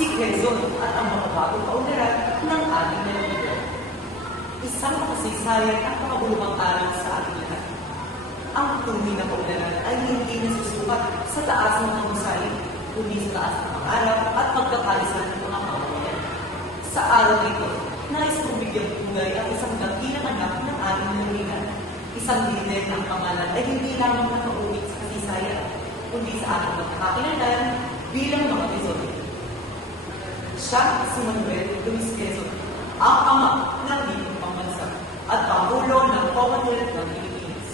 si Quezon at ang mga bagong kaunlaran ng ating lalawigan. Isang makasaysayan at makabuluhang aral sa ating lahat. Ang tunay na kaunlaran ay hindi nasusukat sa taas ng kamusayan, kundi sa taas ng pangarap at pagkakaisa ng mga mamamayan. Sa araw nito, nais kong bigyang tunay ang isang dakilang anak ng ating lalawigan. Isang lider ng pangalan ay hindi lamang nakaulit sa kasaysayan, kundi sa ating pagkakakilanlan bilang mga Quezon. Siya si Manuel Luis Quezon, ang ama ng libong pambansa at Pangulo ng Commonwealth ng Philippines.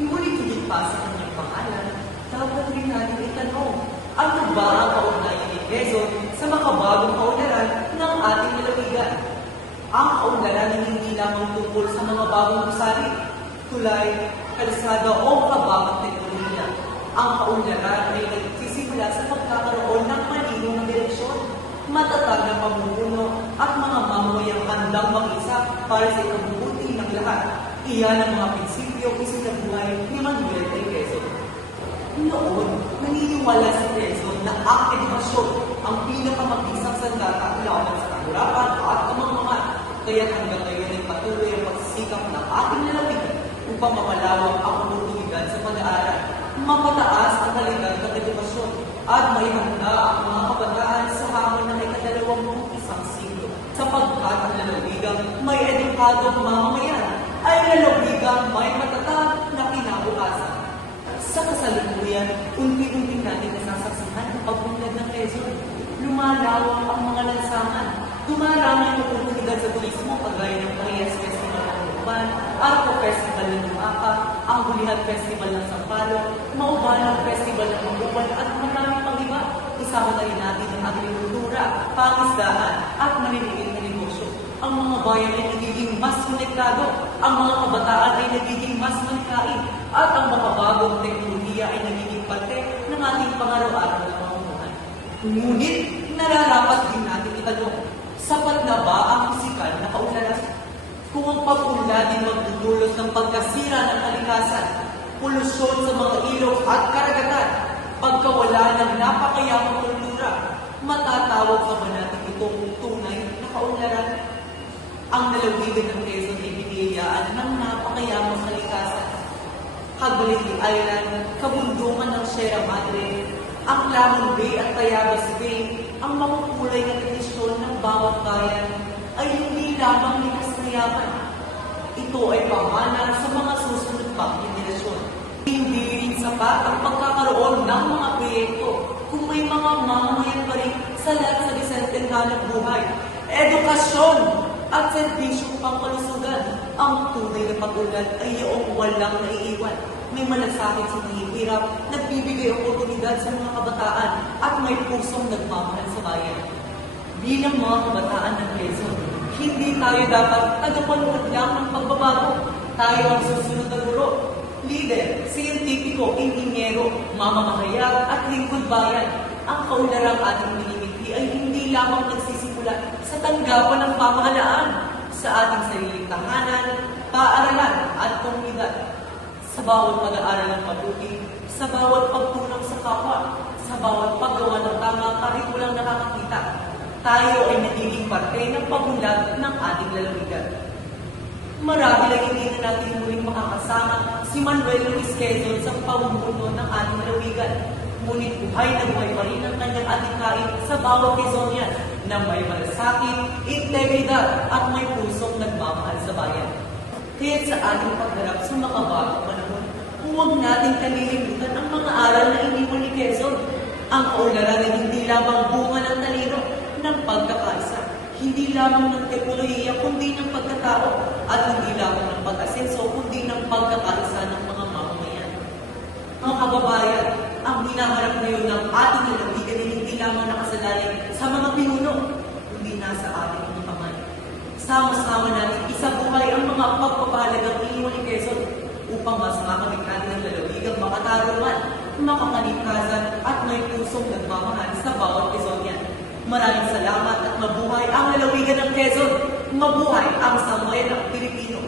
Ngunit higit pa sa kanyang pangalan, dapat rin natin itanong, ano ba ang kaugnayan ni Quezon sa makabagong kaunlaran ng ating lalawigan? Ang kaunlaran ay hindi lamang tungkol sa mga bagong gusali, tulay, kalsada o makabagong teknolohiya. Ang kaunlaran ay nagsisimula sa pagkakaroon ng malinaw na direksyon, matatag na pamumuno at mga mamamayang handang mag-isa para sa ikabubuti ng lahat. Iyan ang mga prinsipyo isinabuhay ni Manuel A. Quezon. Noon, naniniwala si Quezon na ang edukasyon ang pinakamabisang sandata laban sa kahirapan at kamangmangan. Kaya hanggang ngayon ay patuloy ang pagsisikap ng ating lalawigan upang mapalawak ang oportunidad sa pag-aaral, mapataas ang kalidad ng edukasyon, at maihanda ang mga kabataan sa hamon ng ika-21 siglo. Sapagkat ang lalawigang may edukadong mamamayan ay lalawigang may matatag na kinabukasan. Sa kasalukuyan, unti-unting natin nasasaksihan ang pagpunlad ng Quezon. Lumalawak ang mga lansangan. Dumarami ang oportunidad sa turismo, kagaya ng Parehas Festival ng Lukban, Arco Festival ng Lumapa, ang Bulihan Festival ng Sampaloc, Maubanang Festival ng Maguban, at marami pang iba. Isama na rin natin ang agrikultura, pangisdaan, at maliliit na negosyo. Ang mga bayan ay nagiging mas konektado, ang mga kabataan ay nagiging mas malikain, at ang makabagong teknolohiya ay nagiging parte ng ating pangaraw-araw na pamumuhay. Ngunit, nararapat din natin itanong, sapat na ba ang pisikal na kaunlaran? Kung ang pag-unlad ay magdudulot ng pagkasira ng kalikasan, polusyon sa mga ilog at karagatan, pagkawala ng napakayamang kultura, matatawag pa ba natin itong tunay na kaunlaran? Ang lalawigan ng Quezon ay biniyayaan ng napakayamang kalikasan. Cagayan Island, kabundungan ng Sierra Madre, ang Lamon Bay at Tayabas Bay, ang makukulay na tradisyon ng bawat bayan ay hindi lamang likas na yaman. Ito ay pamana sa mga susunod pang henerasyon. Hindi rin sapat ang pagkakaroon ng mga proyekto kung may mga mamamayan pa rin sa lahat sa bisentensyal buhay. Edukasyon at serbisyong pangkalusugan, ang tunay na pag-unlad ay iyong walang naiiwan. May malasakit sa mahihirap, nagbibigay oportunidad sa mga kabataan, at may pusong nagmamahal sa bayan. Bilang mga kabataan ng Quezon, hindi tayo dapat tagapanood lang ng pagbabago. Tayo ang susunod na guro, lider, siyentipiko, inhinyero, mamamahayag at lingkod bayan. Ang kaunlarang ating minimiti ay hindi lamang nagsisimula sa tanggapan ng pamahalaan, sa ating sariling tahanan, paaralan at komunidad. Sa bawat pag-aaral ng mabuti, sa bawat pagtulong sa kapwa, sa bawat paggawa ng tama kahit walang nakakakita, tayo ay nagiging parte ng pagunlad ng ating lalawigan. Marahil ay hindi na natin muling makakasama si Manuel Luis Quezon sa pamumuno ng ating lalawigan. Ngunit buhay na buhay pa rin ang kanyang atikain sa bawat Quezonian na may malasakit, integridad at may pusong nagmamahal sa bayan. Kaya sa ating pagharap sa makabagong panahon, huwag natin kalilimutan ang mga aral na iniwan ni Quezon. Ang kaunlaran ay hindi lamang bunga ng talino, ng pagkakaisa, hindi lamang ng teknolohiya, kundi ng pagkatao, at hindi lamang ng pag-asenso, kundi ng pagkakaisa ng mga mamamayan. Mga kababayan, ang hinaharap ngayon ng ating lalawigan ay hindi lamang nakasalalay sa mga pinuno, kundi nasa ating mga kamay. Sama-sama natin isabuhay ang mga pagpapahalagang iniwan ni Quezon upang mas makamit natin ang lalawigang makatarungan, makakalikasan at may pusong nagmamahal sa bawat Quezonian. Maraming salamat at mabuhay ang lalawigan ng Quezon. Mabuhay ang sambayanang Pilipino.